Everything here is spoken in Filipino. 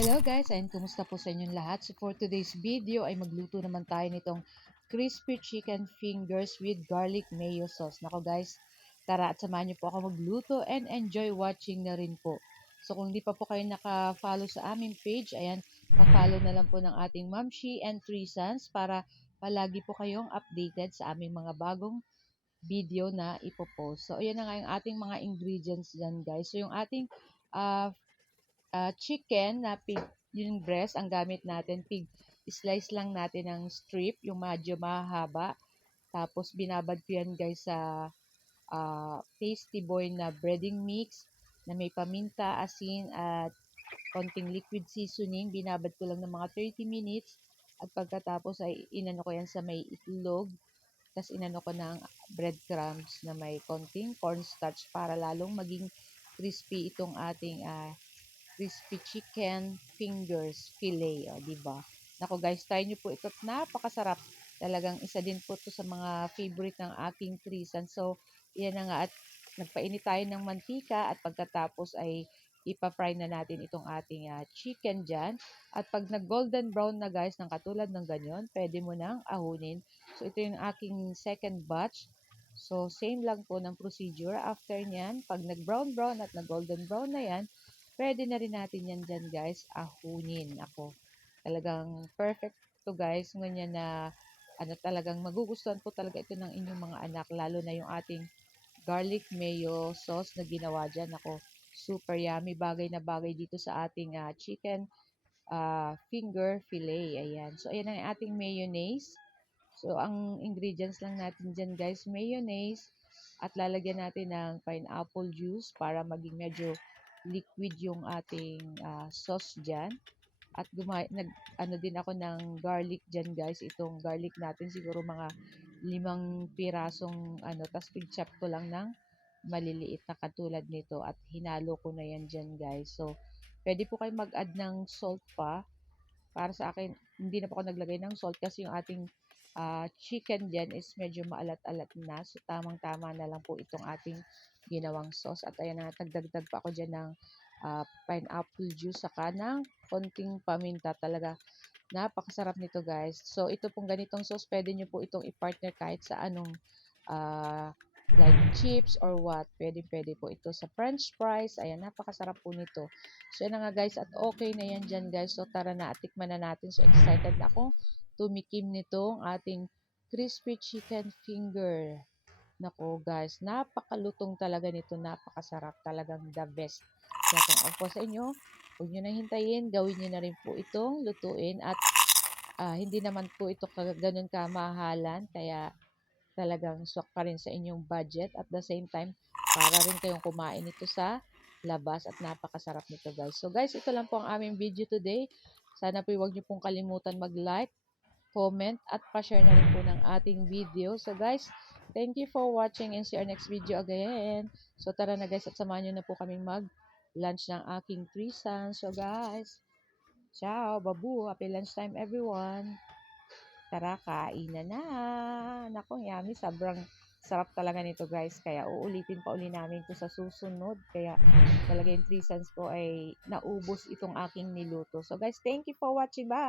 Hello guys, and kumusta po sa inyong lahat? So for today's video ay magluto naman tayo nitong crispy chicken fingers with garlic mayo sauce. Nako guys, tara at samahan niyo po ako magluto and enjoy watching na rin po. So kung di pa po kayo naka-follow sa aming page, ayan, pa-follow na lang po ng ating Mamshi and Three Sons para palagi po kayong updated sa aming mga bagong video na ipopost. So ayan na nga yung ating mga ingredients dyan guys. So yung ating uh, chicken na pig, yung breast ang gamit natin, pig slice lang natin ng strip, yung medyo mahaba. Tapos binabad ko yan guys sa tasty boy na breading mix na may paminta, asin at konting liquid seasoning. Binabad ko lang ng mga 30 minutes at pagkatapos ay inano ko yan sa may itlog. Tapos inano ko ng breadcrumbs na may konting cornstarch para lalong maging crispy itong ating crispy chicken fingers fillet, o, di ba? Nako guys, try niyo po ito. Napakasarap. Talagang isa din po to sa mga favorite ng aking trisan. So, yan na nga at nagpainit tayo ng mantika at pagkatapos ay ipa-fry na natin itong ating chicken dyan. At pag nag-golden brown na guys, ng katulad ng ganyan, pwede mo nang ahunin. So, ito yung aking second batch. So, same lang po ng procedure. After nyan, pag nag-brown-brown at nag-golden brown na yan, pwede na rin natin yan dyan guys, ahunin. Ako, talagang perfect to guys. Nganyan na, talagang magugustuhan po talaga ito ng inyong mga anak, lalo na yung ating garlic mayo sauce na ginawa dyan. Ako, super yummy, bagay na bagay dito sa ating chicken finger fillet. Ayan. So, ayan ang ating mayonnaise. So, ang ingredients lang natin dyan guys, mayonnaise, at lalagyan natin ng pineapple juice para maging medyo liquid yung ating sauce dyan. At ano din ako ng garlic dyan guys. Itong garlic natin siguro mga 5 pirasong tas pig-chop ko lang ng maliliit na katulad nito at hinalo ko na yan dyan guys. So, pwede po kayo mag-add ng salt pa. Para sa akin, hindi na po ako naglagay ng salt kasi yung ating chicken dyan is medyo maalat-alat na. So, tamang-tama na lang po itong ating ginawang sauce. At ayan na, nagdagdag pa ako dyan ng pineapple juice saka ng konting paminta. Talaga, napakasarap nito guys. So, ito pong ganitong sauce, pwede nyo po itong i-partner kahit sa anong like chips or what. Pwede po ito sa french fries. Ayan, napakasarap po nito. So, yan na nga guys. At okay na yan dyan guys. So, tara na at tikman na natin. So, excited na ako tumikim nitong ating crispy chicken finger. Nako guys, napakalutong talaga nito. Napakasarap. Talagang the best. Kaya kung ako sa inyo, huwag nyo na hintayin. Gawin nyo na rin po itong lutuin. At hindi naman po ito ganun kamahalan. Kaya talagang swak pa rin sa inyong budget at the same time para rin kayong kumain ito sa labas at napakasarap nito guys. So guys, ito lang po ang aming video today. Sana po huwag niyo pong kalimutan mag-like, comment at pa-share na rin po ng ating video. So guys, thank you for watching and see our next video again. So tara na guys at samahan niyo na po kaming mag-lunch ng aking three sons. So guys, ciao, babu, happy lunchtime everyone. Tara, kainan na. Naku, yummy. Sobrang sarap talaga nito guys. Kaya uulitin pa uli namin ito sa susunod. Kaya talaga yung 3 cents ko ay naubos itong aking niluto. So guys, thank you for watching. Bye!